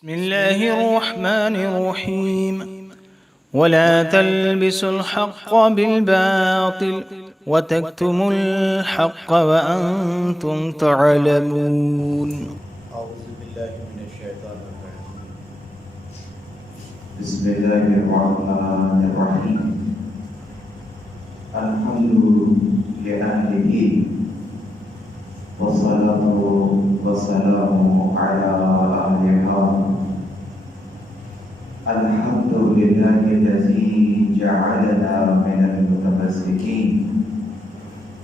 بسم الله الرحمن الرحيم ولا تلبسوا الحق بالباطل وتكتموا الحق وأنتم تعلمون. أعوذ بالله من الشيطان الرجيم. بسم الله الرحمن الرحيم. الحمد لأهله والصلاة والسلام على أهلها. الحمد لله الذي جعلنا من المتمسكين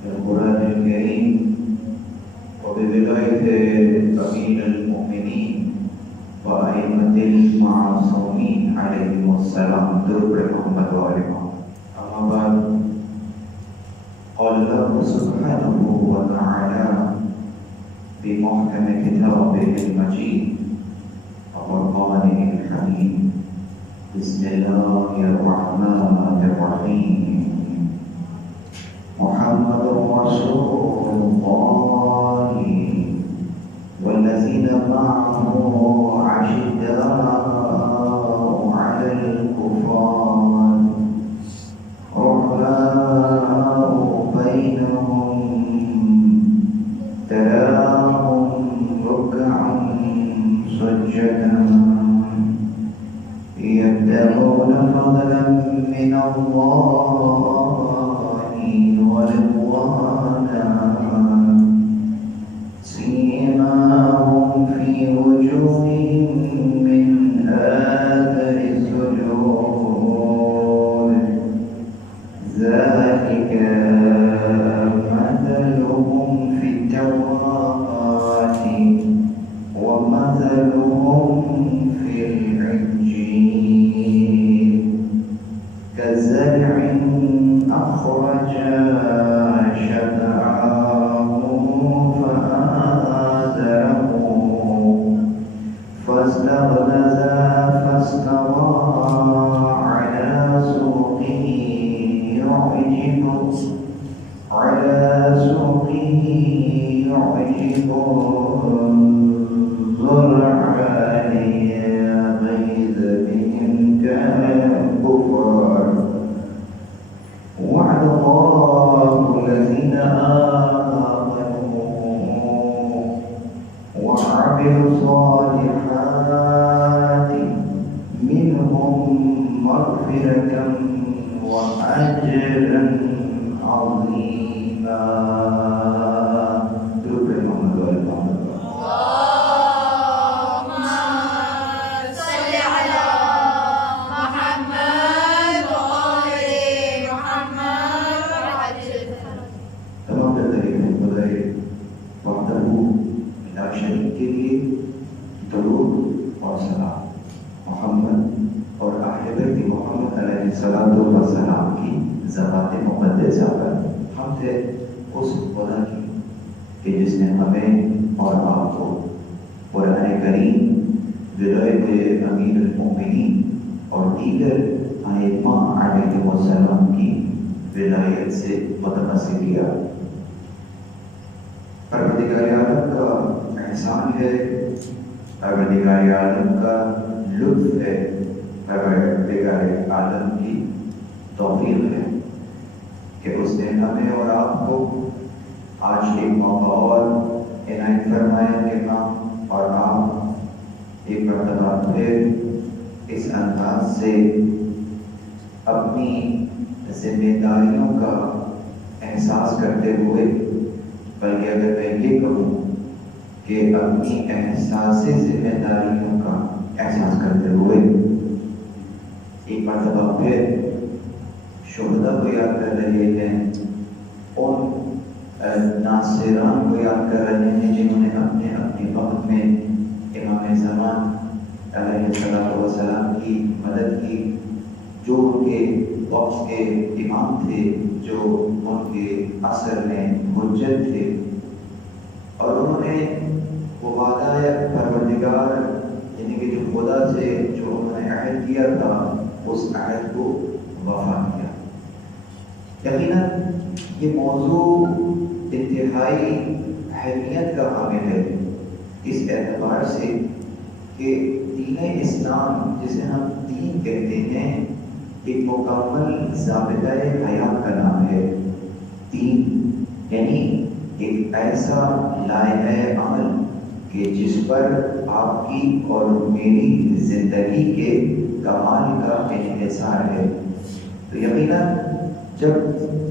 بالقرآن الكريم وبولاية أمير المؤمنين وأئمة المعصومين عليهم السلام. درود محمد وآل محمد. أما بعد، قال الله سبحانه وتعالى في محكم كتابه المجيد وفرقانه الحميد. بسم الله الرحمن الرحيم. محمد رسول الله والذين معه أشداء على الكفار رحماء بينهم تراهم ركعا سجدا يبتغون فضلا من الله ورضوانا سيماهم في وجوههم من آثار السجود ذلك مثلهم في التوراة ومثلهم في الإنجيل كزرع أخرج شطأه فآزره فاستغلظ فاستوى على سوقه يعجب الزرع ليغيظ بهم كالكفار. وعد الله الذين آمنوا وعملوا الصالحات منهم مغفرة وأجرا عظيما. درود محمد وآل محمد. اللهم صل على محمد وآل محمد وعجل. تمام تعریف خدائے وحدہ لا شریک کے لیے درود اور سلام محمد اور اہل بیت محمد علیہ الصلوۃ والسلام کی ذات مقدسہ پر ہم سے اس خدا کی کہ جس نے ہمیں اور آپ کو قرآن کریم ولایت امیر المؤمنین اور دیگر ائمہ علیہم السلام کی ولایت سے متمسک کیا. پروردگار عالم کا احسان ہے، پروردگار عالم کا لطف ہے، پروردگار عالم کی توفیق ہے کہ اس نے ہمیں اور آپ کو آج ایک موقع اور عنایت فرمایا کہ ہم اور آپ ایک مرتبہ پھر اس انداز سے اپنی ذمہ داریوں کا احساس کرتے ہوئے، بلکہ اگر میں یہ کہوں کہ اپنی احساس ذمہ داریوں کا احساس کرتے ہوئے ایک مرتبہ پھر شہداء کو یاد کر رہے ہیں، ان ناصران کو یاد کر رہے ہیں جنہوں نے اپنے اپنے وقت میں امام زمان علیہ السلام کی مدد کی، جو ان کے وقت کے امام تھے، جو ان کے عصر میں حجت تھے، اور انہوں نے وہ وعدہ پروردگار یعنی کہ جو خدا سے جو انہوں نے عہد کیا تھا اس عہد کو وفا کیا. یقیناً یہ موضوع انتہائی اہمیت کا حامل ہے اس اعتبار سے کہ دین اسلام جسے ہم دین کہتے ہیں ایک مکمل ضابطۂ حیات کا نام ہے۔ دین یعنی ایک ایسا لائحہ عمل کہ جس پر آپ کی اور میری زندگی کے کمال کا انحصار ہے۔ تو یقیناً جب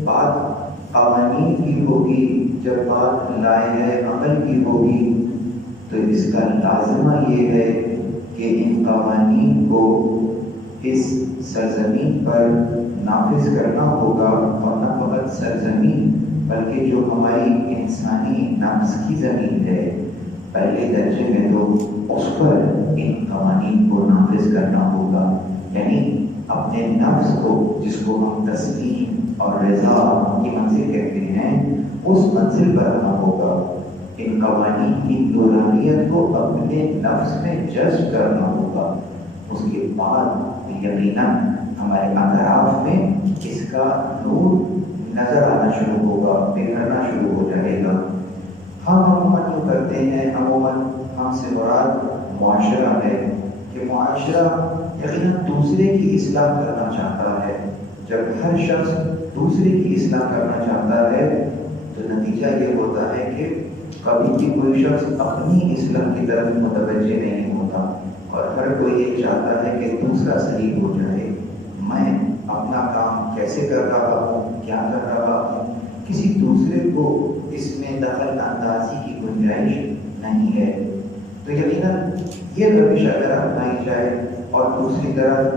بات قوانین کی ہوگی، جب بات لائحہ عمل کی ہوگی، تو اس کا لازمہ یہ ہے کہ ان قوانین کو اس سرزمین پر نافذ کرنا ہوگا، اور نہ فقط سرزمین بلکہ جو ہماری انسانی نفس کی زمین ہے پہلے درجے میں، تو اس پر ان قوانین کو نافذ کرنا ہوگا۔ یعنی اپنے نفس کو، جس کو ہم تسلیم اور رضا کی منزل کہتے ہیں، اس منزل پر رہنا ہوگا۔ ان قوانین کی نورانیت کو اپنے نفس میں جذب کرنا ہوگا۔ اس کے بعد یقیناً ہمارے اطراف میں اس کا نور نظر آنا شروع ہوگا، بکھرنا شروع ہو جائے گا۔ ہم عموماً جو کرتے ہیں، عموماً ہم سے مراد معاشرہ ہے کہ معاشرہ یقیناً دوسرے کی اصلاح کرنا چاہتا ہے۔ جب ہر شخص دوسرے کی اصلاح کرنا چاہتا ہے تو نتیجہ یہ ہوتا ہے کہ کبھی بھی کوئی شخص اپنی اصلاح کی طرف متوجہ نہیں ہوتا، اور ہر کوئی یہ چاہتا ہے کہ دوسرا صحیح ہو جائے۔ میں اپنا کام کیسے کر رہا ہوں، کیا کر رہا ہوں، کسی دوسرے کو اس میں دخل اندازی کی گنجائش نہیں ہے۔ تو یقیناً یہ روش اگر اپنائی جائے اور دوسری طرف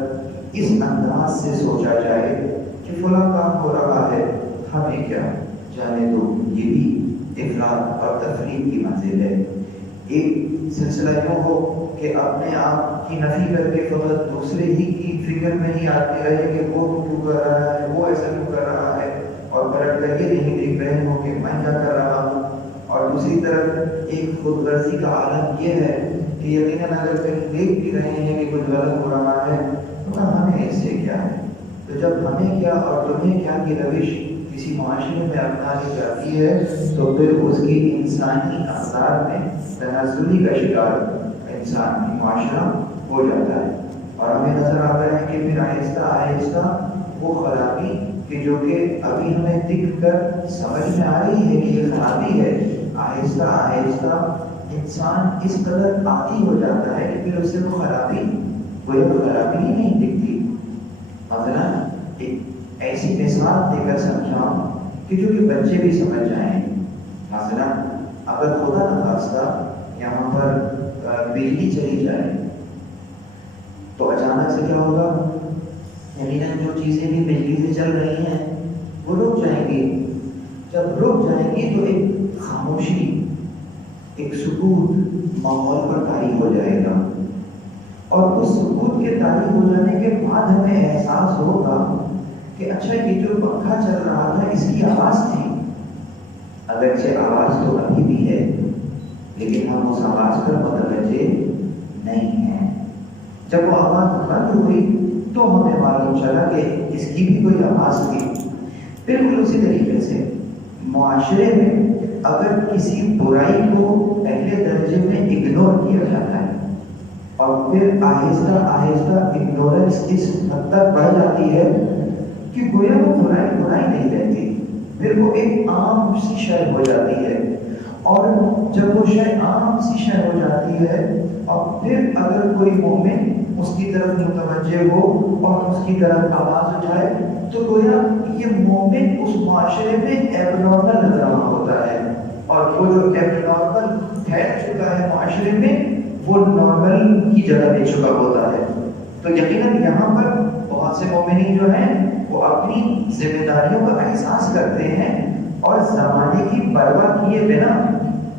اس انداز سے سوچا جائے کہ فلاں کام ہو رہا ہے، ہمیں کیا، جانے دو، یہ بھی افراط اور تفریط کی منزل ہے۔ ایک سلسلہ یوں ہو کہ اپنے آپ کی نفی کر کے فقط دوسرے ہی کی فکر میں ہی آتے رہے کہ وہ کیوں کر رہا ہے، وہ ایسا کیوں کر رہا ہے، اور پلٹ کر یہ نہیں دیکھ رہے ہو کہ میں کیا کر رہا ہوں۔ اور دوسری طرف ایک خود غرضی کا عالم یہ ہے کہ یقیناً اگر کہیں دیکھ بھی رہے ہیں کہ کچھ غلط ہو رہا ہے تو ہمیں اس سے کیا ہے۔ تو جب ہمیں کیا اور تمہیں کیا کی روش کسی معاشرے میں اپنا لی جاتی ہے تو پھر اس کی انسانی اقدار میں تنزلی کا شکار انسان کی معاشرہ ہو جاتا ہے، اور ہمیں نظر آتا ہے کہ پھر آہستہ آہستہ وہ خرابی کہ جو کہ ابھی ہمیں دیکھ کر سمجھ میں آ رہی ہے کہ یہ خرابی ہے، آہستہ آہستہ انسان اس قدر عادی ہو جاتا ہے کہ پھر اسے وہ خرابی کوئی خرابی ہی نہیں دکھتی۔ مثلا ایک ایسی مثال دے کر سمجھاؤں کہ جو کہ بچے بھی سمجھ جائیں۔ مثلا اگر خدا نخواستہ یہاں پر بجلی چلی جائے تو اچانک سے کیا ہوگا؟ یقیناً جو چیزیں بھی بجلی سے چل رہی ہیں وہ رک جائیں گی۔ جب رک جائیں گی تو ایک خاموشی، ایک سکوت ماحول پر طاری ہو جائے گا، اور اس سکوت کے طاری ہو جانے کے بعد ہمیں احساس ہوگا کہ اچھا یہ جو پنکھا چل رہا تھا اس کی آواز تھی، اگرچہ آواز تو ابھی بھی ہے لیکن ہم اس آواز پر متوجہ نہیں ہیں۔ جب وہ آواز بند ہوئی تو ہمیں معلوم چلا کہ اس کی بھی کوئی آواز تھی۔ بالکل اسی طریقے سے معاشرے میں اگر کسی برائی کو پہلے درجے میں اگنور کیا جاتا ہے اور پھر آہستہ آہستہ اگنورنس اس حد تک بڑھ جاتی ہے کہ گویا وہ برائی نہیں رہتی، پھر وہ ایک عام سی شے ہو جاتی ہے، اور جب وہ شے عام سی شے ہو جاتی ہے اور پھر اگر کوئی مومن اس کی طرف متوجہ ہو اور اس کی طرف آواز اٹھائے تو گویا یہ مومن اس معاشرے میں ایب نارمل نظر آنا ہوتا ہے، اور وہ جو ایب نارمل ٹھہر چکا ہے معاشرے میں وہ نارمل کی جگہ لے چکا ہوتا ہے۔ تو یقیناً یہاں پر بہت سے مومنین جو ہیں وہ اپنی ذمہ داریوں کا احساس کرتے ہیں اور زمانے کی پرواہ کیے بنا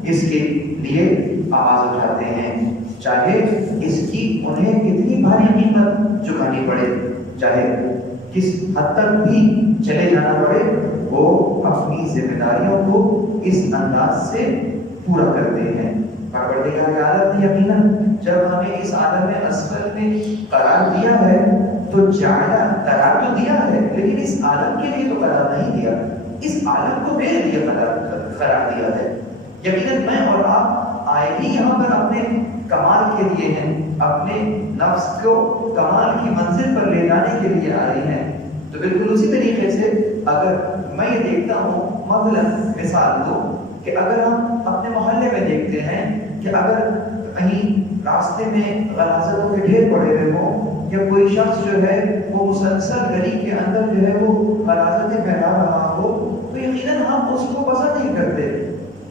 اس کے لیے آواز اٹھاتے ہیں، چاہے اس کی انہیں کتنی بھاری قیمت چکانی پڑے، چاہے کس حد تک بھی چلے جانا پڑے، وہ اپنی ذمہ داریوں کو اس انداز سے پورا کرتے ہیں۔ پروردگار عالم نے یقیناً جب ہمیں اس عالم اسفل میں قرار دیا ہے تو جانا قرار تو دیا ہے لیکن اس عالم کے لیے تو قرار نہیں دیا، اس عالم کو میرے لیے قرار دیا ہے۔ یقیناً میں اور آپ آئے ہی یہاں پر اپنے کمال کے لیے ہیں، اپنے نفس کو کمال کی منزل پر لے جانے کے لیے آئے ہیں۔ تو بالکل اسی طریقے سے اگر میں یہ دیکھتا ہوں، مثلا مثال دو کہ اگر ہم اپنے محلے میں دیکھتے ہیں کہ اگر کہیں راستے میں غلاظتوں کے ڈھیر پڑے ہوئے ہوں، یا کوئی شخص جو ہے وہ مسلسل گلی کے اندر جو ہے وہ غلاظتیں پھیلا رہا ہو، تو یقیناً ہم اس کو پسند نہیں کرتے۔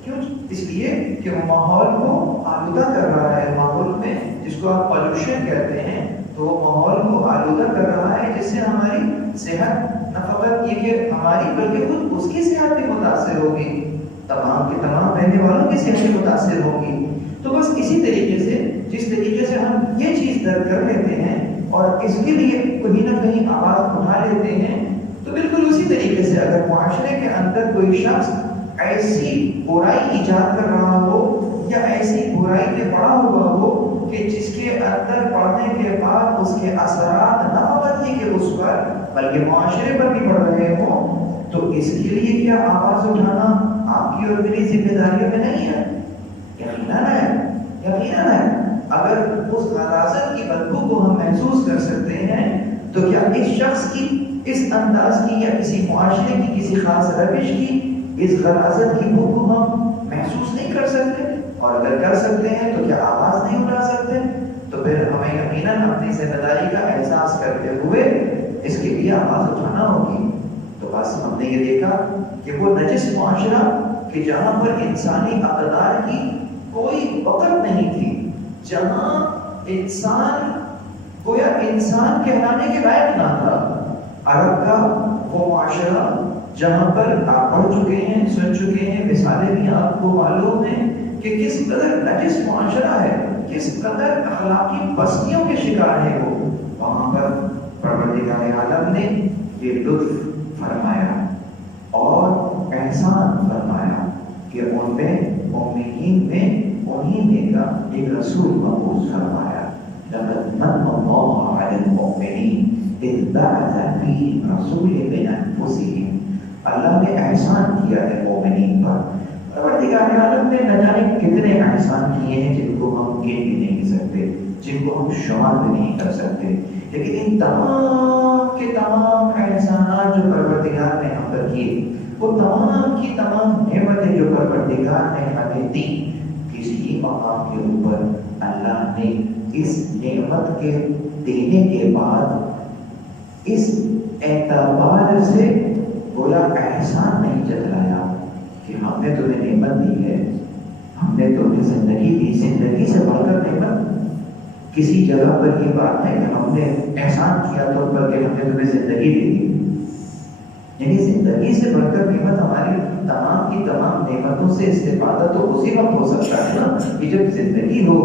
کیوں؟ اس لیے کہ وہ ماحول کو آلودہ کر رہا ہے۔ ماحول میں جس کو آپ پالوشن کہتے ہیں، تو وہ ماحول کو آلودہ کر رہا ہے، جس سے ہماری صحت نہ فقط یہ کہ ہماری بلکہ خود اس کی صحت بھی متاثر ہوگی، تمام کے تمام رہنے والوں کی صحت بھی متاثر ہوگی۔ تو بس اسی طریقے سے جس طریقے سے ہم یہ چیز درک کر لیتے ہیں اور اس کے لیے کہیں نہ کہیں آواز اٹھا لیتے ہیں، تو بالکل اسی طریقے سے اگر معاشرے کے اندر کوئی شخص ایسی برائی ایجاد کر رہا ہو یا ایسی برائی میں پڑا ہوا ہو کہ جس کے اندر پڑنے کے بعد اس کے اثرات نہ فقط یہ کہ اس پر بلکہ معاشرے پر بھی پڑ رہے ہوں، تو اس کے لیے کیا آواز اٹھانا آپ کی اور میری ذمہ داریوں میں نہیں ہے؟ یقیناً ہے، یقیناً ہے۔ اگر اس غلاظت کی بدبو کو ہم محسوس کر سکتے ہیں، تو کیا اس شخص کی، اس انداز کی، یا کسی معاشرے کی کسی خاص روش کی اس غلاظت کی بو کو ہم محسوس نہیں کر سکتے؟ اور اگر کر سکتے ہیں تو کیا آواز نہیں اٹھا سکتے؟ تو پھر ہمیں یقیناً اپنی ذمہ داری کا احساس کرتے ہوئے اس کے لیے آواز اٹھانا ہوگی۔ تو بس ہم نے یہ دیکھا کہ وہ نجس معاشرہ کہ جہاں پر انسانی اقدار کی کوئی وقت نہیں تھی، جہاں انسان گویا انسان کہلانے کے لائق نہ تھا، عرب کا وہ معاشرہ جہاں پر آپ پڑھ چکے ہیں، سن چکے ہیں، مثالیں بھی آپ کو معلوم ہیں کہ کس قدر نجس معاشرہ ہے، کس قدر اخلاقی پستیوں کے شکار ہے وہ۔ وہاں پر پروردگار عالم نے یہ لطف فرمایا اور احسان فرمایا کہ ان میں مومنین میں انہی نے کا ایک رسول مبعوث فرمایا۔ لقد من اللہ علی المؤمنین اذ بعث فیہم رسول من انفسہم۔ اللہ نے احسان کیا ہے مومنین پر۔ پروردگار عالم نے نہ جانے کتنے احسان کیے ہیں جن کو ہم گن بھی نہیں سکتے، جن کو ہم شمار بھی نہیں کر سکتے، لیکن ان تمام کے تمام احسانات جو پروردگار نے ہم پر کیے، وہ تمام کی تمام نعمتیں جو پروردگار نے ہمیں دی، کسی مقام کے اوپر اللہ نے اس نعمت کے دینے کے بعد اس اعتبار سے گویا احسان نہیں جتلایا کہ ہم نے تمہیں نعمت دی ہے، ہم نے تمہیں زندگی دی، زندگی سے بڑھ کر نعمت کسی جگہ پر یہ بات ہے کہ ہم نے احسان کیا تو پر کہ ہم نے تمہیں زندگی دے دی، یعنی زندگی سے بڑھ کر نعمت ہماری تمام کی تمام نعمتوں سے استفادہ تو اسی وقت ہو سکتا ہے نا کہ جب زندگی ہو،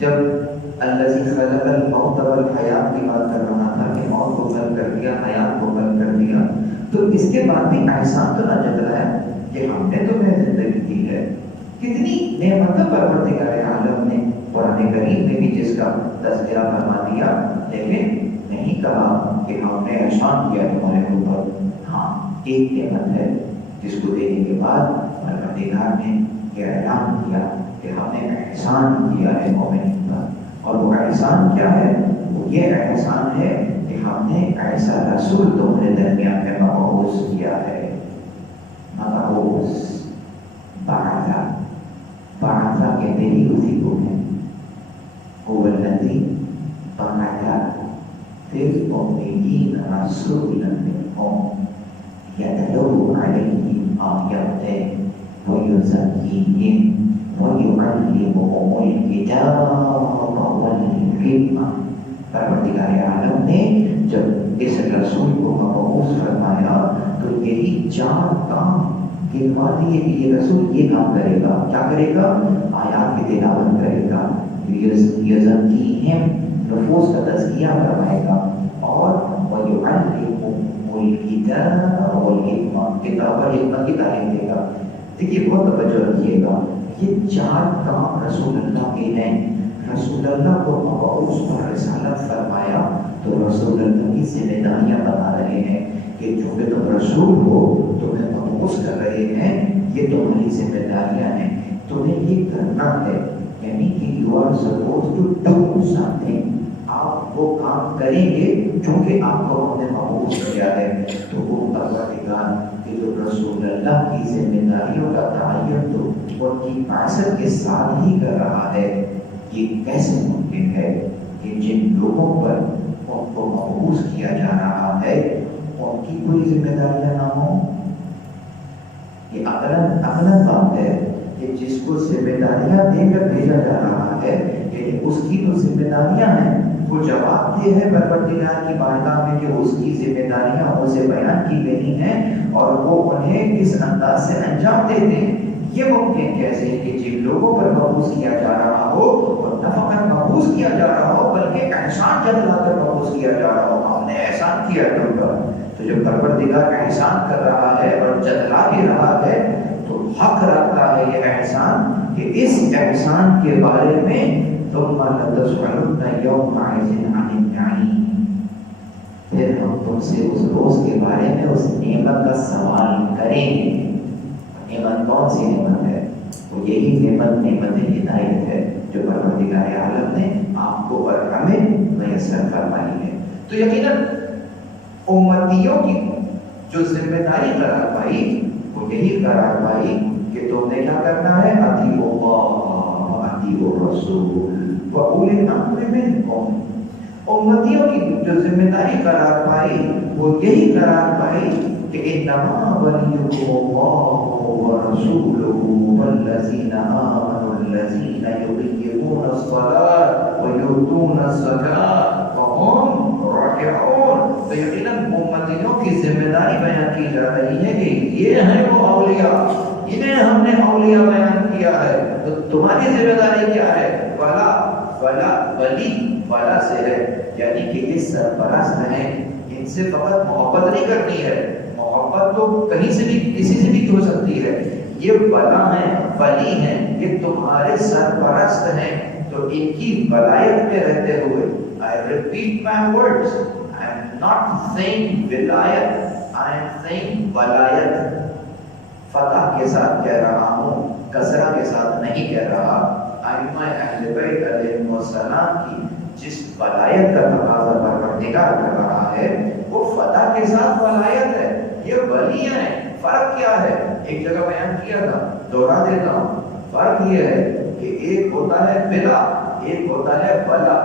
جب الذی خلق الموت والحیات کی بات کر رہا تھا کہ موت کو خلق کر دیا، حیات کو خلق کر دیا، تو اس کے بعد بھی احسان تو نہ جتلایا کہ ہم نے تمہیں زندگی دی ہے۔ کتنی نعمتیں پروردگار عالم نے قرآن کریم میں بھی جس کا تذکرہ فرما دیا، لیکن نہیں کہا کہ ہم نے احسان کیا تمہارے اوپر۔ ہاں، ایک نعمت ہے جس کو دینے کے بعد پروردگار نے یہ اعلان کیا کہ ہم نے احسان کیا ہے مومنین پر، اور وہ احسان کیا ہے؟ وہ یہ احسان ہے کہ ہم نے ایسا رسول تمہارے درمیان میں مبعوث کیا ہے۔ مبعوث، بعثا، بعثا کہتے ہی اسی کو ہے، هو الذی بعث فی الأمیین رسولا منہم یتلو علیہم آیاتہ ویزکیہم وَيُعَلِّمُهُمُ الْكِتَابَ وَالْحِکْمَةَ۔ پروردگار عالم نے جب اس رسول کو مبعوث فرمایا تو یہی 4 کام گنوا دیے کہ یہ رسول یہ کام کرے گا۔ کیا کرے گا؟ آیات کی تلاوت کرے گا، یزکیہم، نفوس کا تزکیہ کروائے گا، اور وَيُعَلِّمُهُمُ الْكِتَابَ وَالْحِکْمَةَ، کتاب اور حکمت کی تعلیم دے گا۔ دیکھیے بہت توجہ رکھیے گا، یہ 4 کام رسول اللہ کے ہیں۔ رسول اللہ کو مبعوث پر رسالت فرمایا تو رسول اللہ کی ذمہ داریاں بتا رہے ہیں کہ چونکہ تم رسول ہو، تمہیں مبعوث کر رہے ہیں، یہ تمہاری ذمہ داریاں ہیں، تمہیں یہ کرنا ہے۔ یعنی کہ you are suppose to do something, آپ وہ کام کریں گے چونکہ آپ کو ہم نے مبعوث کیا ہے. تو وہ پروردگار کہ جو رسول اللہ کی ذمہ داریوں کا تعین تو ان کی بعثت کے ساتھ ہی کر رہا ہے، یہ کیسے ممکن ہے کہ جن لوگوں پر ان کو مبعوث کیا جا رہا ہے ان کی کوئی ذمہ داریاں نہ ہوں؟ یہ عقلاً بات ہے کہ جس کو ذمہ داریاں دے کر بھیجا جا رہا ہے یعنی اس کی تو ذمہ داریاں ہیں، وہ جواب دہ ہے پروردگار کی بارگاہ میں کہ اس کی ذمہ داریاں اسے بیان کی گئی ہیں اور وہ انہیں کس انداز سے انجام دیتے ہیں. یہ ممکن کیسے کہ جن لوگوں پر مبعوث کیا جا رہا ہو اور نہ فقط مبعوث کیا جا رہا ہو بلکہ احسان جتلا کر مبعوث کیا جا رہا ہو، ہم نے احسان کیا تم پر. تو جو پروردگار احسان کر رہا ہے اور جتلا بھی رہا ہے تو حق رکھتا ہے یہ احسان کہ اس احسان کے بارے میں ثم لتسألن يومئذ عن النعيم، پھر ہم تم سے اس روز کے بارے میں اس نعمت کا سوال کریں گے. نعمت کون سی نعمت ہے؟ وہ یہی نعمت ہدایت ہے جو پروردگار عالم نے آپ کو اور ہمیں میسر فرمائی ہے. تو یقیناً امتیوں کی جو ذمہ داری قرار پائی وہ یہی قرار پائی کہ تم نے کیا کرنا ہے، اطیعوا اللہ واطیعوا الرسول وأولی الامر منکم. امتیوں کی جو ذمہ داری قرار پائی وہ یہی قرار پائی کہ انما ولیکم اللہ ورسولہ والذین آمنوا الذین یقیمون الصلاة ویؤتون الزکاة وهم راکعون. تو یقیناً امتیوں کی ذمہ داری بیان کی جا رہی ہے کہ یہ ہیں وہ اولیاء، انہیں ہم نے اولیاء بیان کیا ہے. تو تمہاری ذمہ داری کیا ہے؟ ولا سے ہے، یعنی کہ یہ سرپرست ہیں، ان سے فقط محبت نہیں کرنی ہے، محبت تو کہیں سے بھی کسی سے بھی ہو سکتی ہے. یہ ولا ہیں، ولی ہیں، یہ تمہارے سرپرست ہیں. تو ان کی ولایت میں رہتے ہوئے I repeat my words, I am not saying ولایت، I am saying ولایت. فتح کے ساتھ کہہ رہا ہوں، کسرہ کے ساتھ نہیں کہہ رہا. ائمہ اہل بیت علیہ السلام کی جس ولایت کا تقاضا پروردگار کر رہا ہے وہ فتح کے ساتھ ولایت ہے. یہ ولی ہیں. فرق کیا ہے؟ ایک جگہ بیان کیا تھا، دوہرا دیتا ہوں. فرق یہ ہے کہ ایک ہوتا ہے ولا، ایک ہوتا ہے ولا.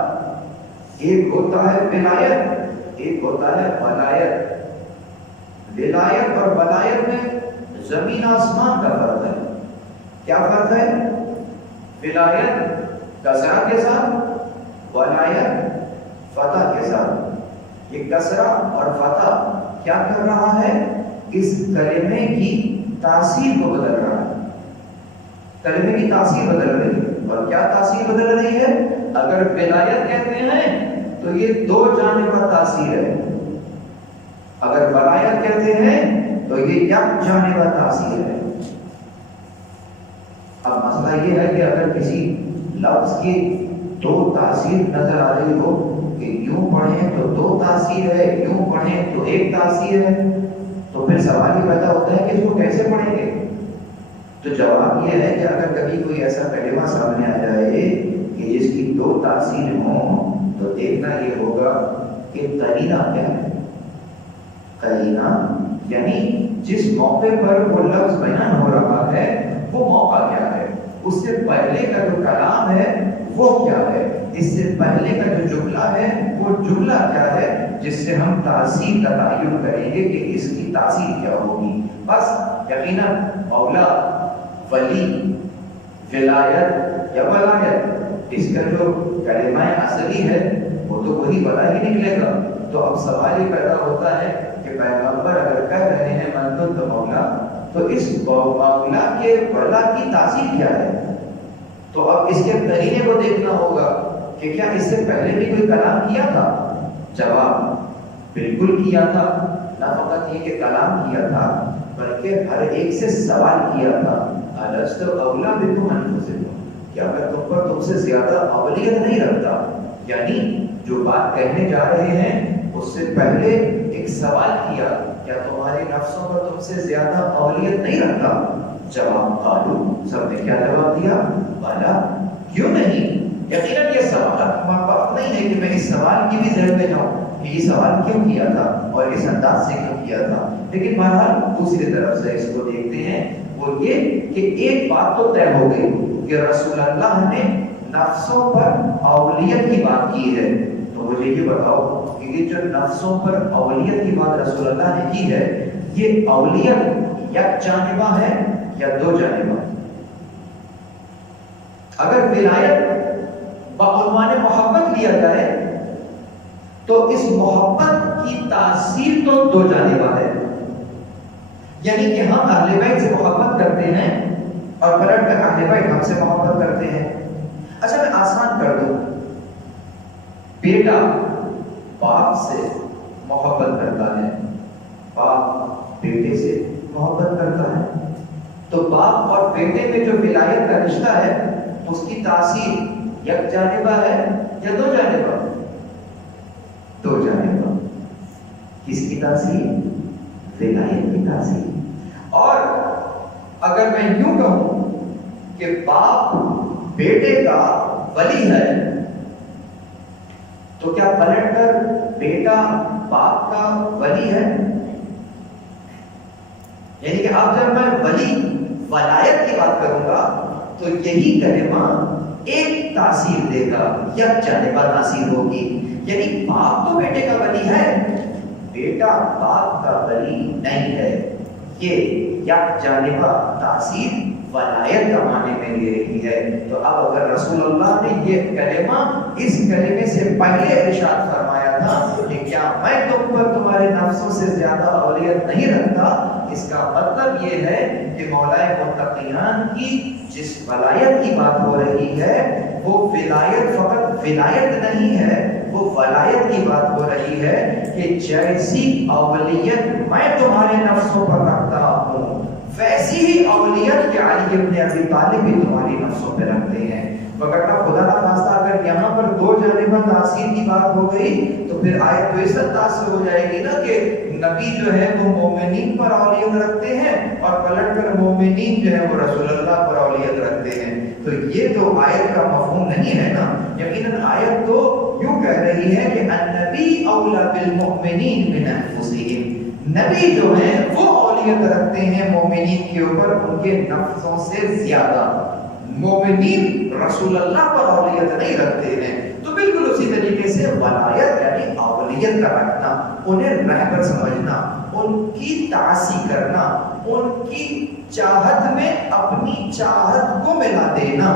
ایک ہوتا ہے ولایت، ایک ہوتا ہے ولایت. ولایت اور ولایت میں زمین آسمان کا فرق ہے. کیا فرق ہے؟ ولایت کسرہ کے ساتھ، ولایت فتح کے ساتھ. یہ کسرہ اور فتح کیا کر رہا ہے؟ اس کلمے کی تاثیر کو بدل رہا ہے. کلمے کی تاثیر بدل رہی ہے. اور کیا تاثیر بدل رہی ہے؟ اگر ولایت کہتے ہیں تو یہ دو جانبہ تاثیر ہے. اگر ولایت کہتے ہیں تو یہ یک جانبہ تاثیر ہے. اب مسئلہ یہ ہے کہ اگر کسی لفظ کی دو تاثیر نظر آ رہی ہو کہ یوں پڑھیں تو دو تاثیر ہے، یوں پڑھیں تو ایک تاثیر ہے، تو پھر سوال یہ پیدا ہوتا ہے کہ اس کو کیسے پڑھیں گے؟ تو جواب یہ ہے کہ اگر کبھی کوئی ایسا کلمہ سامنے آ جائے کہ جس کی دو تاثیر ہوں تو دیکھنا یہ ہوگا کہ قرینہ کیا ہے. قرینہ یعنی جس موقع پر وہ لفظ بیان ہو رہا ہے وہ موقع کیا ہے، اس سے پہلے کا جو کلام ہے وہ کیا ہے، اس سے پہلے کا جو جملہ ہے وہ جملہ کیا ہے، جس سے ہم تاثیر کا تعین کریں گے کہ اس کی تاثیر کیا ہوگی. بس یقیناً مولا، ولی، ولایت یا ولایت، اس کا جو کلمہ اصلی ہے وہ تو وہی ولا ہی نکلے گا. تو اب سوال یہ پیدا ہوتا ہے کہ پیغمبر اگر کہہ رہے ہیں من تو مولا، تو اس مولا کے ولا کی تاثیر کیا ہے؟ تو اب اس کے قرینے کو دیکھنا ہوگا کہ کیا اس سے پہلے بھی کوئی کلام کیا تھا؟ جواب بالکل کیا تھا. نہ فقط یہ کہ کلام کیا تھا بلکہ ہر ایک سے سوال کیا تھا. الست اولا بکم انفسکم، کیا میں تم سے زیادہ اولیت نہیں رکھتا؟ یعنی جو بات کہنے جا رہے ہیں اس سے پہلے ایک سوال کیا، کیا تمہارے نفسوں پر تم سے زیادہ اولیت نہیں رکھتا؟ جواب قالو، سب نے کیا جواب دیا؟ بلا، یوں نہیں، یقیناً یہ سوال وقت نہیں ہے کہ میں اس سوال کی بھی ذہن میں جاؤں کہ یہ سوال کیوں کیا تھا اور اس انداز سے کیوں کیا تھا، لیکن بہرحال دوسری طرف سے اس کو دیکھتے ہیں، وہ یہ کہ ایک بات تو طے ہو گئی کہ رسول اللہ نے نفسوں پر اولیت کی بات کی ہے. تو مجھے یہ بتاؤ کہ یہ جو نفسوں پر اولیت کی بات رسول اللہ نے کی ہے، یہ اولیت یک جانبہ ہے یا دو جانبہ؟ اگر ولایت بعنوان محبت لیا جائے تو اس محبت کی تاثیر تو دو جانبہ ہے، یعنی کہ ہم اہل بیت سے محبت کرتے ہیں اور پلٹ کر اہل بیت ہم سے محبت کرتے ہیں. اچھا میں آسان کر دوں، بیٹا باپ سے محبت کرتا ہے، باپ بیٹے سے محبت کرتا ہے، تو باپ اور بیٹے میں جو ولایت کا رشتہ ہے اس کی تاثیر یک جانبہ ہے یا دو جانبہ؟ دو جانبہ. کس کی تاثیر؟ ولایت کی تاثیر. اور اگر میں یوں کہوں کہ باپ بیٹے کا ولی ہے تو کیا پلٹ کر بیٹا باپ کا ولی ہے؟ یعنی کہ اب جب میں ولی ولایت کی بات کروں گا تو یہی کلمہ ایک تاثیر دے گا، یک جانبہ تاثیر ہوگی. یعنی باپ تو بیٹے کا ولی ہے، بیٹا باپ کا ولی نہیں ہے. یہ یک جانبہ تاثیر ولایت کا معنی میں لے رہی ہے. تو اب اگر رسول اللہ نے یہ کلمہ اس کلمے سے پہلے ارشاد فرمایا تھا کہ کیا میں تم پر تمہارے نفسوں سے زیادہ اولیت نہیں رکھتا، اس کا مطلب یہ ہے کہ مولا متقیان کی جس ولایت کی بات ہو رہی ہے وہ ولایت فقط ولایت نہیں ہے، وہ ولایت کی بات ہو رہی ہے کہ جیسی اولیت میں تمہارے نفسوں پر رکھتا ہوں ویسی ہی اولیت کہ علی ابن ابی طالب بھی تمہاری نفسوں پہ رکھتے ہیں. وگرنہ خدا نہ خواستہ اگر یہاں پر دو جانبہ تاثیر کی بات ہو گئی تو پھر آیت تو اس انداز سے ہو جائے گی نا کہ نبی جو ہے وہ مومنین پر اولیت رکھتے ہیں اور پلٹ کر مومنین جو ہے وہ رسول اللہ پر اولیت رکھتے ہیں. تو یہ تو آیت کا مفہوم نہیں ہے نا. یقیناً آیت تو یوں کہہ رہی ہے کہ النبی اولی بالمؤمنین من انفسہم، نبی جو ہیں وہ اولیت رکھتے ہیں مومنین کے اوپر ان کے نفسوں سے زیادہ. مومنین رسول اللہ پر اولیت نہیں رکھتے ہیں. تو بالکل اسی طریقے سے ولایت یعنی اولیت کا رکھنا، انہیں رہبر سمجھنا، ان کی تعصی کرنا، ان کی چاہت میں اپنی چاہت کو ملا دینا.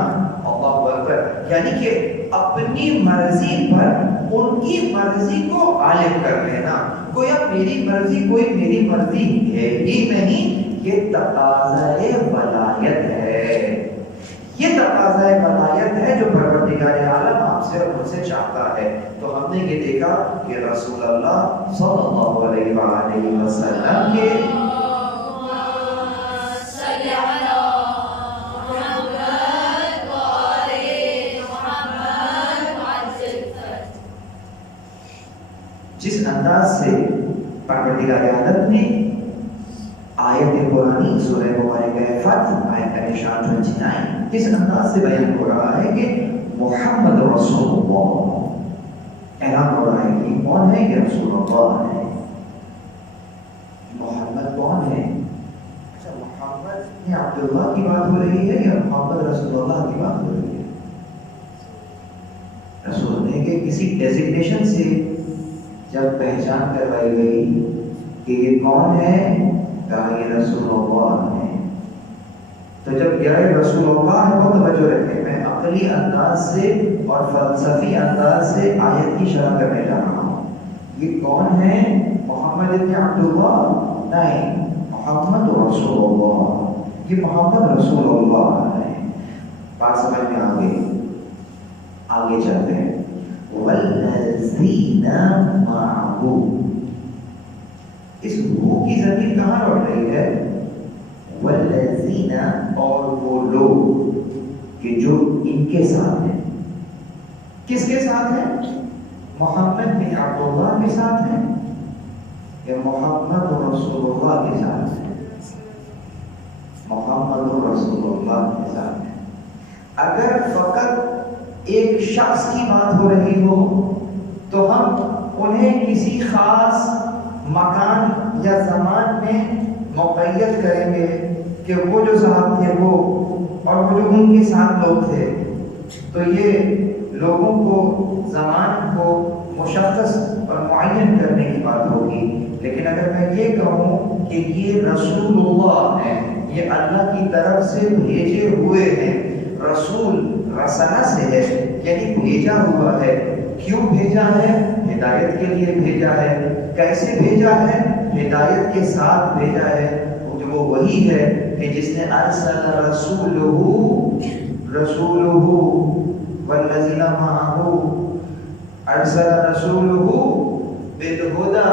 اللہ اکبر. یعنی کہ اپنی مرضی پر ان کی مرضی کو غالب کر لینا. گویا میری مرضی کوئی میری مرضی ہے ہی نہیں. یہ تقاضۂ ولایت ہے، یہ تقاضۂ ولایت ہے جو پروردگار عالم آپ سے اور مجھ سے چاہتا ہے. تو ہم نے یہ دیکھا کہ رسول اللہ صلی اللہ علیہ وآلہ وسلم کے جس انداز سے پروردگار عالم نے آیت قرآنی سورہ مبارکہ فتح آیت کا نشان 29 جس انداز سے بیان ہو رہا ہے کہ محمد رسول اللہ، اعلان ہو رہا ہے کہ کون ہے؟ یہ رسول اللہ ہے. محمد کون ہے؟ اچھا محمد یہ عبداللہ کی بات ہو رہی ہے یا محمد رسول اللہ کی بات ہو رہی ہے؟ رسول نے کہ کسی ڈیزگنیشن سے جب پہچان کروائی گئی کہ یہ کون ہے، کہا یہ رسول اللہ ہے. تو جب یہ رسول اللہ ہے وہ توجہ رکھیں، میں عقلی انداز سے اور فلسفی انداز سے آیت کی شرح کرنے جا رہا ہوں. یہ کون ہے؟ محمد ابن عبداللہ نہیں، محمد رسول اللہ. یہ محمد رسول اللہ ہے. بات سمجھ میں آگے چلتے ہیں. والذین معه، اس وہ کی ضمیر کہاں لوٹ رہی ہے؟ والذین، اور وہ لوگ کہ جو ان کے ساتھ ہیں. کس کے ساتھ ہیں؟ محمد بن عبداللہ کے ساتھ ہیں یا محمد رسول اللہ کے ساتھ ہیں؟ محمد رسول اللہ کے ساتھ ہیں. اگر فقط ایک شخص کی بات ہو رہی ہو تو ہم انہیں کسی خاص مکان یا زمان میں مقید کریں گے کہ وہ جو صاحب تھے وہ اور وہ جو ان کے ساتھ لوگ تھے، تو یہ لوگوں کو زمان کو مشخص اور معین کرنے کی بات ہوگی۔ لیکن اگر میں یہ کہوں کہ یہ رسول اللہ ہیں، یہ اللہ کی طرف سے بھیجے ہوئے ہیں، رسول رسالہ سے ہے یعنی بھیجا ہوا ہے، کیوں بھیجا ہے؟ ہدایت کے لیے بھیجا ہے۔ کیسے بھیجا ہے؟ ہدایت کے ساتھ بھیجا ہے۔ وہ وہی ہے کہ جس نے ارسل رسولہ والذین معہ، ارسل رسولہ بالہدی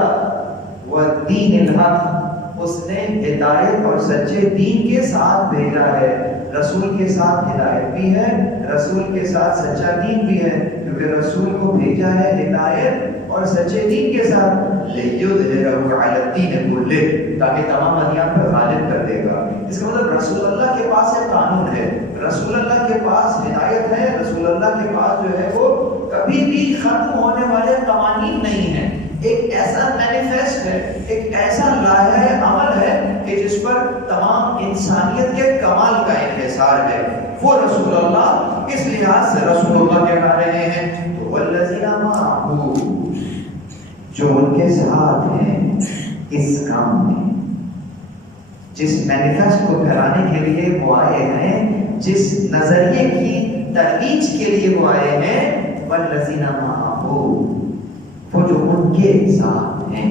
والدین الحق، اس نے ہدایت اور سچے دین کے ساتھ بھیجا ہے۔ رسول کے ساتھ ہدایت بھی ہے، رسول کے ساتھ سچا دین بھی ہے، کیونکہ رسول کو بھیجا ہے ہدایت اور سچے دین کے ساتھ، لِیُظْہِرَهُ عَلَى الدِّینِ كُلِّهِ، تاکہ تمام ادیان پر غالب کر دے گا۔ اس کا مطلب رسول اللہ کے پاس ایک قانون ہے، رسول اللہ کے پاس ہدایت ہے، رسول اللہ کے پاس جو ہے وہ کبھی بھی ختم ہونے والے قوانین نہیں ہیں۔ ایک ایسا مینیفیسٹ ہے، ایک ایسا لائحہ عمل ہے کہ جس پر تمام انسانیت کے کمال کا انحصار ہے، وہ رسول اللہ۔ اس لحاظ سے رسول اللہ کہنا رہے ہیں تو والذین معہ، جو ان کے ساتھ ہیں اس کام میں، جس مینیفیسٹ کو پھیلانے کے لیے وہ آئے ہیں، جس نظریے کی ترویج کے لیے وہ آئے ہیں، والذین معہ، وہ جو ان کے ساتھ ہیں،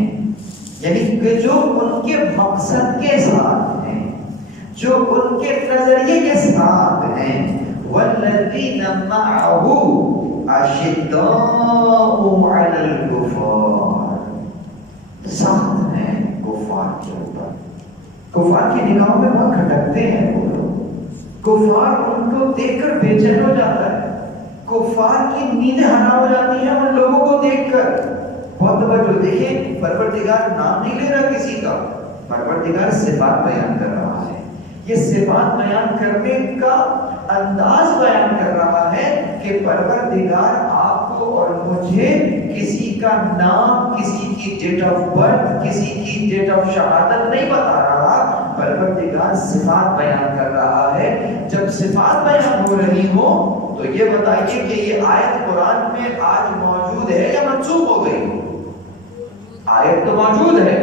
یعنی کہ جو ان کے مقصد کے ساتھ ہیں، جو ان کے نظریے کے ساتھ ہیں۔ والذین معہ اشداء علی الکفار، سخت ہیں کفار کے اوپر، کفار کی نگاہوں میں بہت کھٹکتے ہیں وہ لوگ، کفار ان کو دیکھ کر بے چین ہو جاتا ہے، کفار کی نیندیں حرام ہو جاتی ہیں ان لوگوں کو دیکھ کر۔ بہت توجہ دیکھیں، پروردگار نام نہیں لے رہا کسی کا، پروردگار صفات بیان کر رہا ہے۔ یہ صفات بیان کرنے کا انداز بیان کر رہا ہے کہ پروردگار آپ کو اور مجھے کسی کا نام، کسی کی ڈیٹ آف برتھ، کسی کی ڈیٹ آف شہادت نہیں بتا رہا، پروردگار صفات بیان کر رہا ہے۔ جب صفات بیان ہو رہی ہو تو یہ بتائیے کہ یہ آیت قرآن میں آج موجود ہے یا منسوخ ہو گئی؟ آیت تو موجود ہے،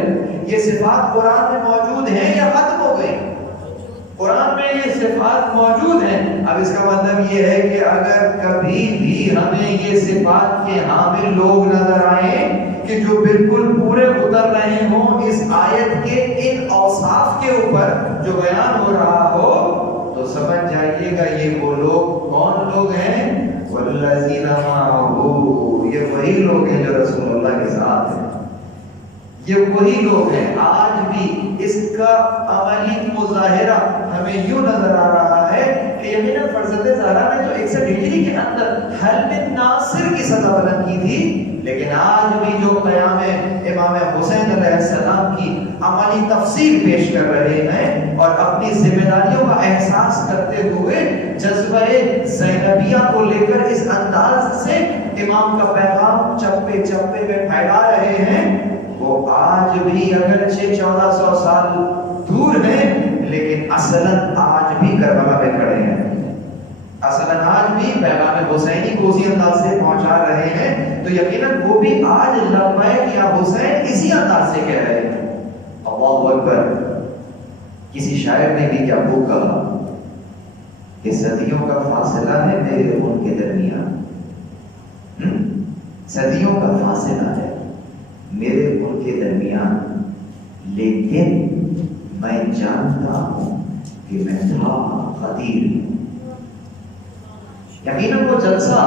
یہ صفات قرآن میں موجود ہیں یا ختم ہو گئی؟ قرآن میں یہ صفات موجود ہیں۔ اب اس کا مطلب یہ ہے کہ اگر کبھی بھی ہمیں یہ صفات کے حامل لوگ نظر آئیں کہ جو بالکل پورے اتر رہے ہوں اس آیت کے ان اوصاف کے اوپر جو بیان ہو رہا ہو، تو سمجھ جائیے گا یہ وہ لوگ کون لوگ ہیں؟ والذین معہ، یہ وہی لوگ ہیں جو رسول اللہ کے ساتھ ہیں، یہ وہی لوگ ہیں۔ آج بھی اس کا عملی مظاہرہ ہمیں یوں نظر آ رہا ہے کہ یقیناً فرزند زہرا نے تو 61 ہجری کے اندر حل من ناصر کی سطح بلند کی تھی، لیکن آج بھی جو قیام امام حسین علیہ السلام کی عملی تفسیر پیش کر رہے ہیں اور اپنی ذمہ داریوں کا احساس کرتے ہوئے جذبہ زینبیہ کو لے کر اس انداز سے امام کا پیغام چپے چپے میں پھیلا رہے ہیں، وہ آج بھی اگرچہ 1400 سال دور ہیں لیکن اصلاً آج بھی کربلا میں کھڑے ہیں، اصلاً آج بھی پیغام حسینی کو اسی انداز سے پہنچا رہے ہیں، تو یقیناً وہ بھی آج لبیک یا حسین اسی انداز سے کہہ رہے ہیں۔ اللہ اکبر۔ کسی شاعر نے بھی کیا وہ کہا کہ صدیوں کا فاصلہ ہے میرے ان کے درمیان، صدیوں کا فاصلہ ہے میرے ان کے درمیان، لیکن میں جانتا ہوں کہ میں تھا قدیر۔ یقیناً وہ جلسہ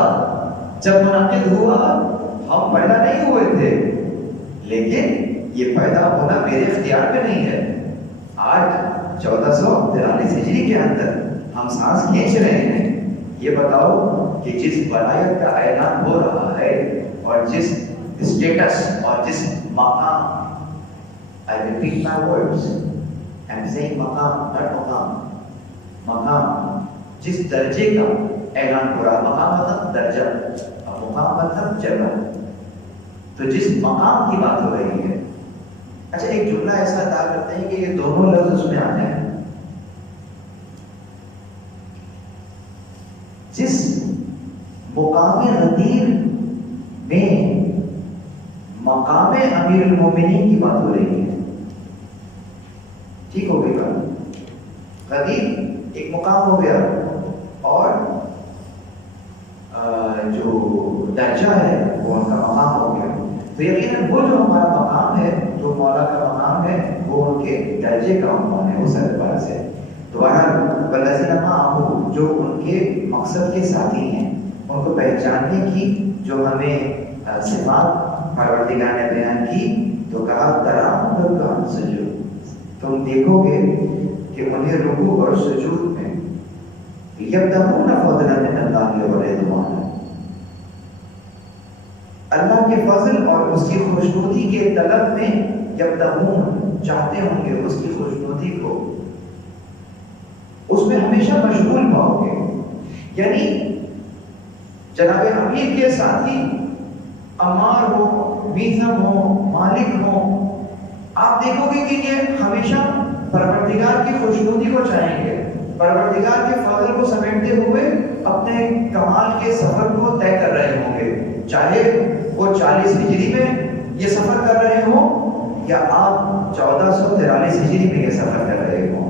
جب منعقد ہوا ہم پیدا نہیں ہوئے تھے، لیکن یہ پیدا ہونا میرے اختیار میں نہیں ہے۔ آج 1443 ہجری کے اندر ہم سانس کھینچ رہے ہیں، یہ بتاؤ کہ جس ولایت کا اعلان ہو رہا ہے اور جس اسٹیٹس اور جس مقام، I repeat my words, I'm saying مقام not مقام، مقام جس درجے کا اعلان پورا مقام مطلب درجہ، اور مقام مطلب جگہ، تو جس مقام کی بات ہو رہی ہے. اچھا ایک جملہ ایسا ادا کرتے ہیں کہ یہ دونوں لفظ اس میں آ جائیں. جس مقام غدیر میں مقام امیر المومنین کی بات ہو رہی ہے. ٹھیک ہو گئی بات؟ غدیر ایک مقام ہو گیا، اور جو درجہ ہے وہ ان کا مقام ہو گیا. تو یقیناً وہ جو ہمارا مقام ہے، جو مولا کا مقام ہے، وہ ان کے درجے کا مقام ہے، وہ سرفراز ہے. تو بہرحال والذین معہ، جو ان کے مقصد کے ساتھی ہیں، ان کو پہچاننے کی جو ہمیں صفات پروردگار نے بیان کی، تو کہا تراہم رکعا سجود، تم دیکھو گے کہ انہیں رکوع اور سجود میں یبتغون فضلا من اللہ ورضوانا، اللہ کے فضل اور اس کی خوشنودی کے طلب میں یبتغون، چاہتے ہوں گے اس کی خوشنودی کو، اس میں ہمیشہ مشغول پاؤ گے. یعنی جناب امیر کے ساتھی عمار ہو، میثم ہو، مالک ہو، آپ دیکھو گے کہ یہ ہمیشہ پروردگار کی خوشنودی کو چاہیں گے، پروردگار کے فضل کو سمیٹتے ہوئے اپنے کمال کے سفر کو طے کر رہے ہوں گے، چاہے وہ 40 ہجری میں یہ سفر کر رہے ہوں یا آپ 1443 ہجری میں یہ سفر کر رہے ہوں.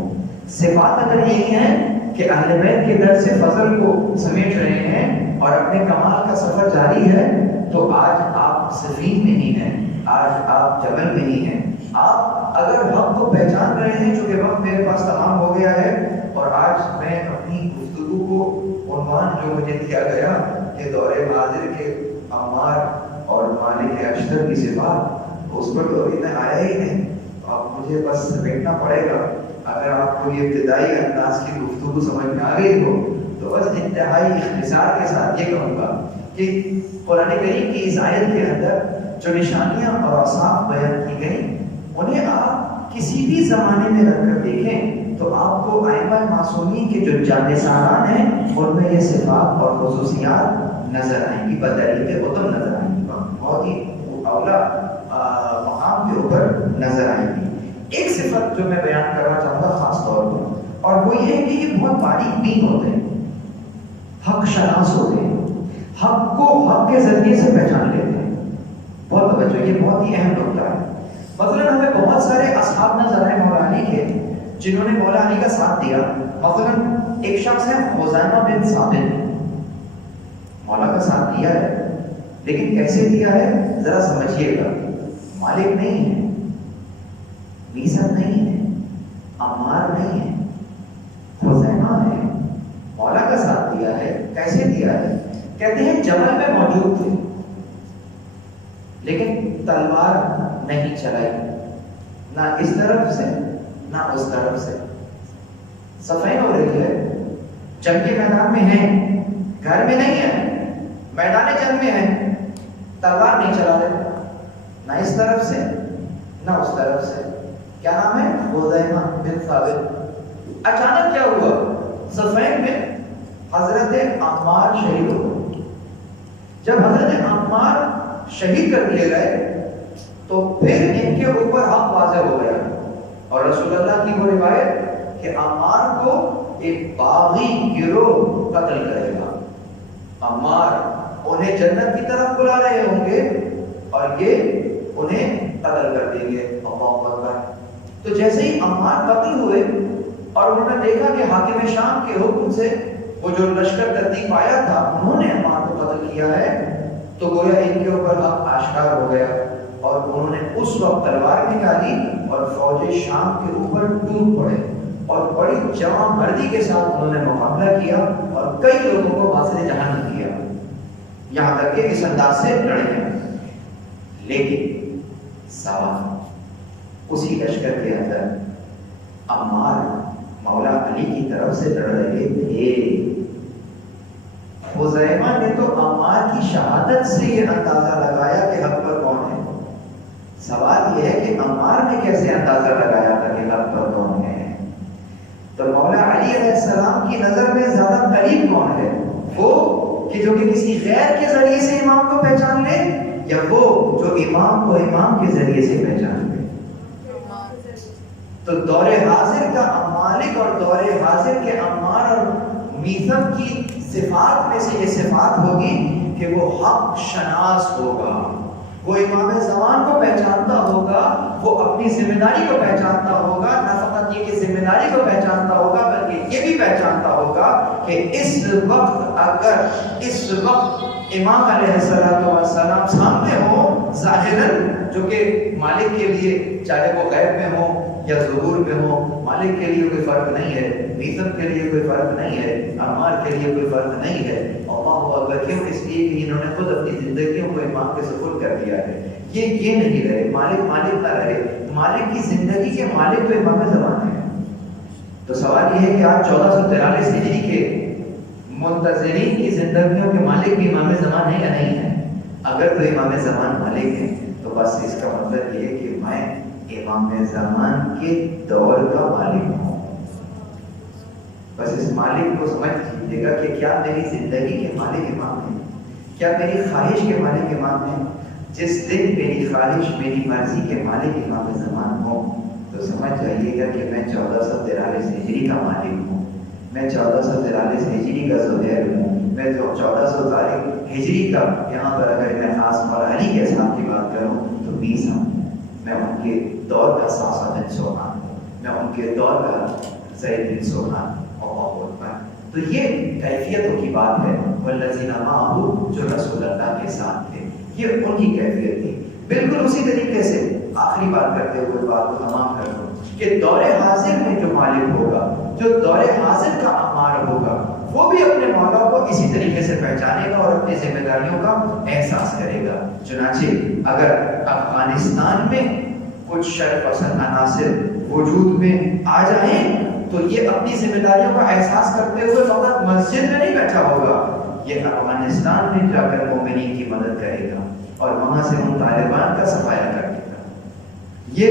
صفات اگر یہی ہیں کہ اہل بیت کے در سے فضل کو سمیٹ رہے ہیں اور اپنے کمال کا سفر جاری ہے، تو آج آپ سفین میں ہی ہیں، آج آپ جبل میں ہی ہیں. آپ اگر حق کو پہچان رہے ہیں، چونکہ وقت میرے پاس تمام ہو گیا ہے، اور آج میں اپنی گفتگو کو عنوان جو مجھے دیا گیا کہ دور حاضر کے عمار اور مالک اشتر کی صفات، اس پر تو ابھی میں آیا ہی نہیں. اب مجھے بس سمیٹنا پڑے گا. اگر آپ کو یہ ابتدائی انداز کی گفتگو سمجھ میں آ گئی ہو تو بس انتہائی اختصار کے ساتھ یہ کہوں گا کہ قرآن کریم کی اس آیت کے اندر جو نشانیاں اور اوصاف بیان کی گئی، انہیں آپ کسی بھی زمانے میں رکھ کر دیکھیں تو آپ کو ائمہ معصومین کے جو جانثاران ہیں ان میں یہ صفات اور خصوصیات نظر آئیں گی، بدلیل عدم نظر آئیں گی، بہت ہی اولا مقام کے اوپر نظر آئیں گی. ایک صفت جو میں بیان کرنا چاہوں گا خاص طور پر، اور وہ یہ ہے کہ یہ بہت باریک بین ہوتے ہیں، حق شناس ہوتے ہیں، حق کو حق کے ذریعے سے پہچان لیتے ہیں. بہت توجہ، یہ بہت ہی اہم نقطہ ہے. مثلا ہمیں بہت سارے اصحاب نظر آئے مولا علی کے جنہوں نے مولا علی کا ساتھ دیا. مثلا ایک شخص ہے خزیمہ بن ثابت، مولا کا ساتھ دیا ہے، لیکن کیسے دیا ہے ذرا سمجھیے گا. مالک نہیں ہے، میثم نہیں ہے، عمار نہیں ہے، خزیمہ ہے، مولا کا ساتھ دیا ہے. کیسے دیا ہے؟ کہتے ہیں جبل میں موجود تھے لیکن تلوار نہیں چلائی، نہ اس طرف سے نہ اس طرف سے. صفین ہو رہی ہے، جنگ کے میدان میں ہیں، گھر میں نہیں ہے، میدان جنگ میں ہیں، تلوار نہیں چلا رہے، نہ اس طرف سے نہ اس طرف سے. کیا نام ہے؟ خزیمہ بن ثابت. اچانک کیا ہوا؟ صفین میں حضرت عمار شہید ہو گئے. جب حضرت عمار شہید کر دیے گئے تو پھر ان کے اوپر حق واضح ہو گیا، اور رسول اللہ کی وہ روایت کہ عمار کو ایک باغی گروہ قتل کرے گا. عمار انہیں جنت کی طرف بلا رہے ہوں گے اور یہ انہیں قتل کر دیں گے. اللہ اکبر. تو جیسے ہی عمار قتل ہوئے اور انہوں نے دیکھا کہ حاکم شام کے حکم سے وہ جو لشکر ترتیب آیا تھا انہوں نے عمار کو قتل کیا ہے، تو گویا ان کے اوپر حق آشکار ہو گیا، اور انہوں نے اس وقت تلوار نکالی اور فوج شام کے اوپر ٹوٹ پڑے اور بڑی جواں مردی کے ساتھ انہوں نے مقابلہ کیا اور کئی لوگوں کو باطل جہنم کیا، یہاں تک کہ اس انداز سے لڑے ہیں. لیکن سوال اسی لشکر کے اندر عمار مولا علی کی طرف سے لڑ رہے تھے. خزیمہ نے تو عمار کی شہادت سے یہ اندازہ لگایا کہ حق پر کون ہے. سوال یہ ہے کہ عمار نے کیسے اندازہ لگایا تھا کہ حق پر کون ہے؟ تو مولا علی علیہ السلام کی نظر میں زیادہ قریب کون ہے؟ وہ کہ جو کہ کسی غیر کے ذریعے سے امام کو پہچان لے، یا وہ جو امام کو امام کے ذریعے سے پہچان لے؟ تو دور حاضر کا مالک اور دور حاضر کے عمار اور میثم کی صفات میں سے یہ صفات ہوگی کہ وہ حق شناس ہوگا، وہ امام زمان کو پہچانتا ہوگا، وہ اپنی ذمہ داری کو پہچانتا ہوگا، نہ فقط یہ کہ ذمہ داری کو پہچانتا ہوگا بلکہ یہ بھی پہچانتا ہوگا کہ اس وقت امام علیہ السلام سامنے ہو ظاہراً، جو کہ مالک کے لیے چاہے وہ غیب میں ہو یا ظہور میں ہو، مالک کے لیے کوئی فرق نہیں ہے، میثم کے لیے کوئی فرق نہیں ہے، عمار کے لیے کوئی فرق نہیں ہے۔ اللہ اکبر، کیوں؟ اس لیے کہ انہوں نے خود اپنی زندگیوں کو امام کے سپرد کر دیا ہے۔ یہ نہیں رہے مالک نہ رہے، مالک کی زندگی کے مالک تو امام زمان ہے۔ تو سوال یہ ہے کہ آج 1443 ہجری کے منتظرین کی زندگیوں کے مالک بھی امام زمان ہے یا نہیں ہے؟ اگر تو امام زمان مالک ہیں تو بس اس کا مطلب یہ ہے کہ میں امام زمان کے دور کا مالک ہوں۔ بس اس مالک کو سمجھ لیجیے گا کہ کیا میری زندگی کے مالک امام ہیں، کیا میری خواہش کے مالک امام ہیں؟ جس دن میری خواہش میری مرضی کے مالک امام زمان ہوں تو سمجھ جائیے گا کہ میں 1443 ہجری کا مالک ہوں، میں 1443 ہجری کا زہیر ہوں، میں 1443 ہجری کا، یہاں پر اگر میں خاص مولا علی کے ساتھ کی بات کروں تو 20 ہوں، میں ان کے دور کا صاصہ بن سوہان ہوں، میں ان کے دور کا زید بن سوہان ہوں۔ اللہ اکبر۔ تو یہ کیفیتوں کی بات ہے، والذین معہ، جو رسول اللہ کے ساتھ تھے، یہ ان کی کیفیت تھی۔ بالکل اسی طریقے سے آخری بات کرتے ہوئے بات کو تمام کر دوں کہ دور حاضر میں جو مالک ہوگا، جو دور حاضر کا عمار ہوگا، وہ بھی اپنے مولا کو اسی طریقے سے پہچانے گا اور اپنی ذمہ داریوں کا احساس کرے گا۔ چنانچہ اگر افغانستان میں کچھ شر پسند عناصر وجود میں آ جائیں تو یہ اپنی ذمہ داریوں کا احساس کرتے ہوئے فقط مسجد میں نہیں بیٹھا ہوگا، یہ افغانستان میں جا کر مومنین کی مدد کرے گا اور وہاں سے ان طالبان کا صفایا کر دے گا۔ یہ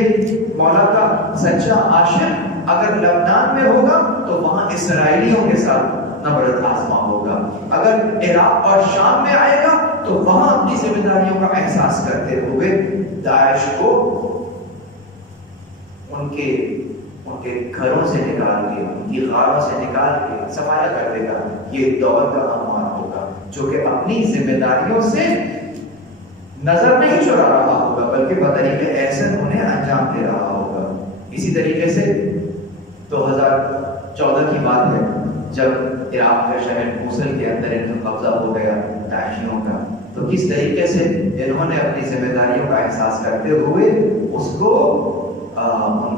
مولا کا سچا عاشق اگر لبنان میں ہوگا تو وہاں اسرائیلیوں کے ساتھ نبرد آزما ہوگا، اگر عراق اور شام میں آئے گا تو وہاں اپنی ذمہ داریوں کا احساس کرتے ہوئے داعش کو ان کے گھروں سے نکال کے، ان کی غاروں سے نکال کے صفایا کر دے گا۔ یہ دور کا عمار ہوگا جو کہ اپنی ذمہ داریوں سے نظر نہیں چرا رہا ہوگا بلکہ بطریقے احسن انہیں انجام دے رہا ہوگا۔ اسی طریقے سے 2014 کی بات ہے جب عراق کے شہر موصل کے اندر ان کا قبضہ ہو گیا داعشیوں کا، تو کس طریقے سے انہوں نے اپنی ذمہ داریوں کا احساس کرتے ہوئے اس کو ان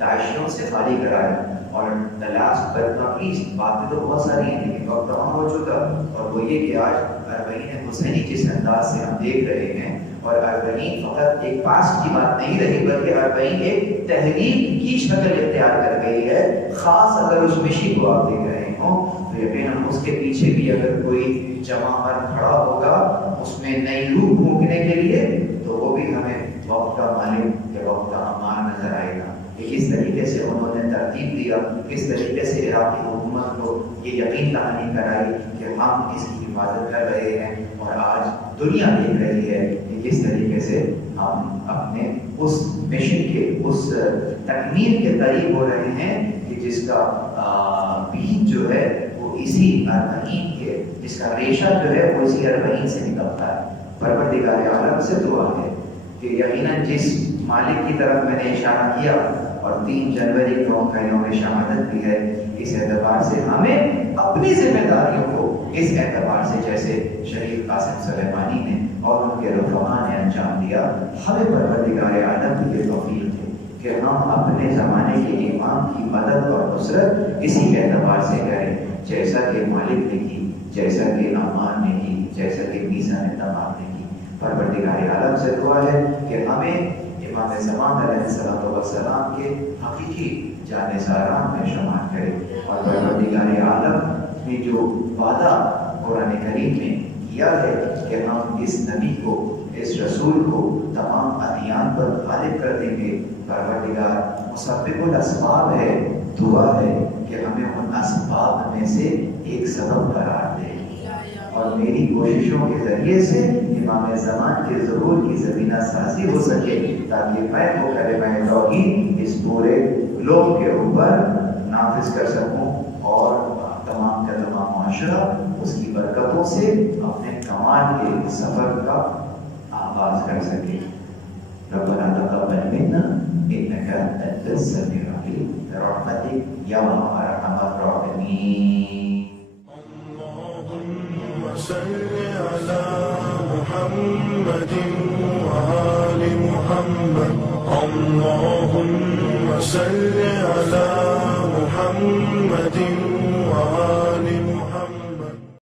داعشیوں سے خالی کرایا۔ اور لاسٹ بٹ ناٹ لیسٹ، باتیں تو بہت ساری ہیں لیکن وقت تمام ہو چکا، اور وہ یہ کہ آج اربعین حسینی جس انداز سے ہم دیکھ رہے ہیں، اور اربعین فقط ایک پاسٹ کی بات نہیں رہی بلکہ اربعین ایک تحریک کی شکل اختیار کر گئی ہے۔ خاص اگر اس مشی کو آپ دیکھ رہے ہوں تو یقیناً اس کے پیچھے بھی اگر کوئی جماعت کھڑا ہوگا اس میں نئی روح پھونکنے کے لیے تو وہ بھی ہمیں وقت کا مالک یا وقت کا عمار نظر آئے گا۔ کس طریقے سے انہوں نے ترتیب دیا، کس طریقے سے عراقی حکومت کو یہ یقین دہانی کرائی کہ ہم اس کی حفاظت کر رہے ہیں، اور آج دنیا دیکھ رہی ہے کہ کس طریقے سے ہم اپنے اس مشن کے، اس تکمیل کے قریب ہو رہے ہیں کہ جس کا بیج جو ہے وہ اسی اربعین کے، جس کا ریشہ جو ہے وہ اسی اربعین سے نکلتا ہے۔ پروردگار عالم سے دعا ہے کہ یقیناً جس مالک کی طرف میں نے اشارہ کیا، اور 3 جنوری کو ان کا یوم شہادت بھی ہے، اس اعتبار سے ہمیں اپنی ذمہ داریوں کو اس اعتبار سے جیسے شہید قاسم سلیمانی نے اور ان کے رفقا نے انجام دیا، ہمیں پروردگار عالم کی یہ توفیق ہے کہ ہم اپنے زمانے کے امام کی مدد اور نصرت اسی اعتبار سے کریں جیسا کہ مالک نے کی، جیسا کہ عمار نے کی، جیسا کہ میسا نے تمام نے کی۔ پروردگار عالم سے دعا ہے کہ ہمیں امام زمان علیہ السلام کے حقیقی جانثاران میں شمار کرے، اور پروردگار عالم نے جو وعدہ قرآن کریم میں کیا ہے کہ ہم اس نبی کو، اس رسول کو تمام ادیان پر غالب کر دیں گے۔ پروردگار مسبب الاسباب ہے، دعا ہے کہ ہمیں ان اسباب میں سے ایک سبب قرار دے، اور میری کوششوں کے ذریعے سے امام زمان کے ظہور کی زمینہ سازی ہو سکے، تاکہ میں وہ کلمہ توحید اس پورے گلوب کے اوپر نافذ کر سکوں اور تمام کا تمام معاشرہ اس کی برکتوں سے اپنے کمال کے سفر کا آغاز کر سکے۔ ربنا تقبل منا انك انت السميع العليم برحمتك يا ارحم الراحمين۔ اللهم صل على محمد وآل محمد، اللهم صل على